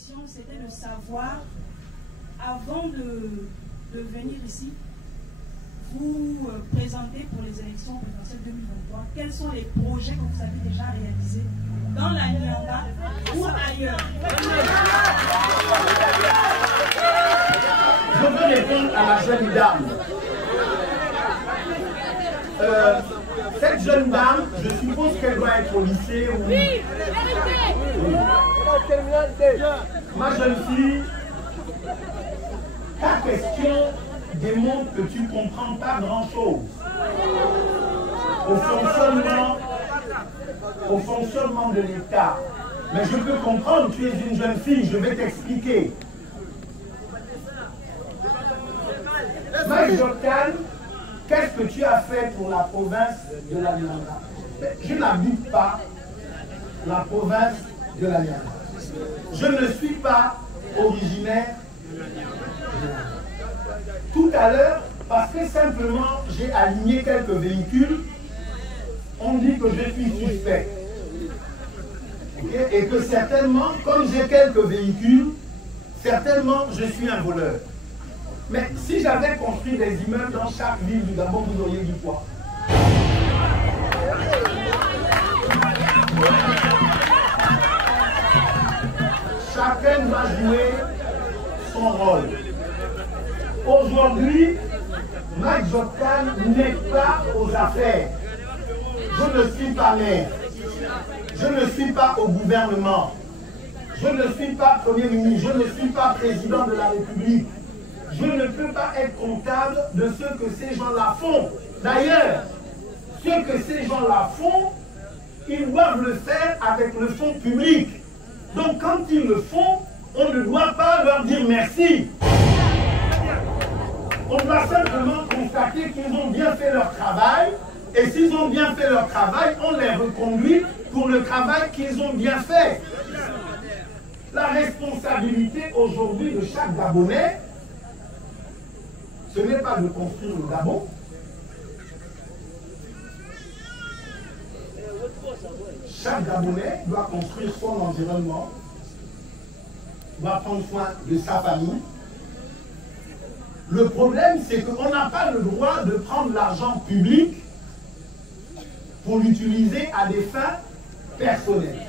question, c'était de savoir, avant de venir ici, vous présenter pour les élections présidentielles 2023, quels sont les projets que vous avez déjà réalisés dans la Nyanga ou ailleurs? Je veux répondre à la jeune dame. Cette jeune dame, je suppose qu'elle doit être au lycée ou... Oui. Ma jeune fille, ta question démontre que tu ne comprends pas grand-chose au fonctionnement de l'État. Mais je peux comprendre, tu es une jeune fille, je vais t'expliquer. Mike Jokan, qu'est-ce que tu as fait pour la province de la Nyanga? Je n'habite pas la province de la Nyanga. Je ne suis pas originaire de la Nyanga. Tout à l'heure, parce que simplement j'ai aligné quelques véhicules, on dit que je suis suspect. Okay? Et que certainement, comme j'ai quelques véhicules, certainement je suis un voleur. Mais si j'avais construit des immeubles dans chaque ville du Gabon, vous auriez dit quoi? Chacun doit jouer son rôle. Aujourd'hui, Mike Jokan n'est pas aux affaires. Je ne suis pas maire. Je ne suis pas au gouvernement. Je ne suis pas Premier ministre. Je ne suis pas président de la République. Je ne peux pas être comptable de ce que ces gens-là font. D'ailleurs, ce que ces gens-là font, ils doivent le faire avec le fonds public. Donc quand ils le font, on ne doit pas leur dire merci. On doit simplement constater qu'ils ont bien fait leur travail. Et s'ils ont bien fait leur travail, on les reconduit pour le travail qu'ils ont bien fait. La responsabilité aujourd'hui de chaque Gabonais, ce n'est pas de construire le Gabon. Chaque Gabonais doit construire son environnement, doit prendre soin de sa famille. Le problème, c'est qu'on n'a pas le droit de prendre l'argent public pour l'utiliser à des fins personnelles.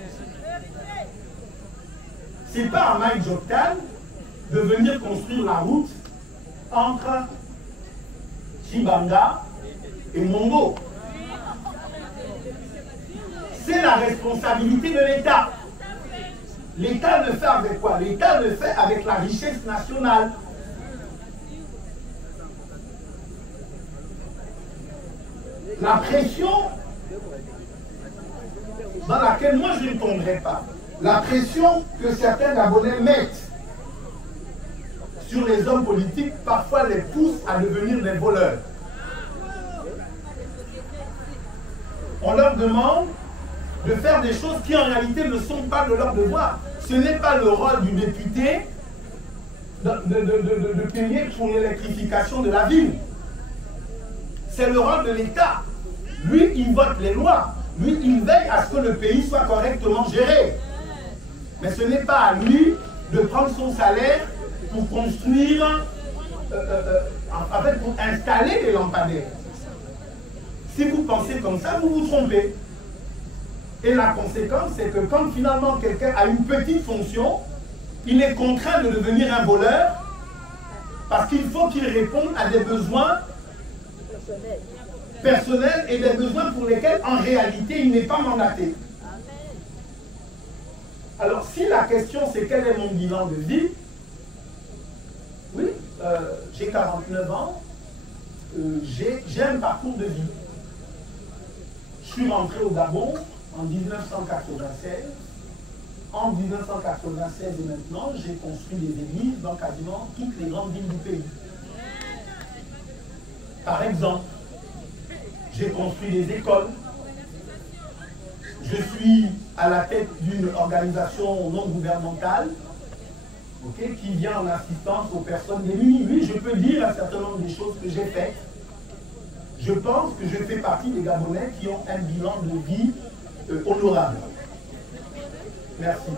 Ce n'est pas à Mike Jokan de venir construire la route entre Chibanga et Mongo. C'est la responsabilité de l'État. L'État le fait avec quoi? L'État le fait avec la richesse nationale. La pression dans laquelle moi je ne tomberai pas, la pression que certains Gabonais mettent sur les hommes politiques, parfois les pousse à devenir des voleurs. On leur demande de faire des choses qui en réalité ne sont pas de leur devoir. Ce n'est pas le rôle du député de payer pour l'électrification de la ville. C'est le rôle de l'État. Lui, il vote les lois. Lui, il veille à ce que le pays soit correctement géré. Mais ce n'est pas à lui de prendre son salaire pour construire, en fait, pour installer des lampadaires. Si vous pensez comme ça, vous vous trompez. Et la conséquence, c'est que quand finalement quelqu'un a une petite fonction, il est contraint de devenir un voleur parce qu'il faut qu'il réponde à des besoins personnels et des besoins pour lesquels en réalité il n'est pas mandaté. Alors si la question c'est quel est mon bilan de vie, oui, j'ai 49 ans, j'ai un parcours de vie. Je suis rentré au Gabon en 1996. En 1996 et maintenant, j'ai construit des églises dans quasiment toutes les grandes villes du pays. Par exemple, j'ai construit des écoles. Je suis à la tête d'une organisation non gouvernementale qui vient en assistance aux personnes démunies. Oui, je peux dire un certain nombre de choses que j'ai faites. Je pense que je fais partie des Gabonais qui ont un bilan de vie honorable. Merci.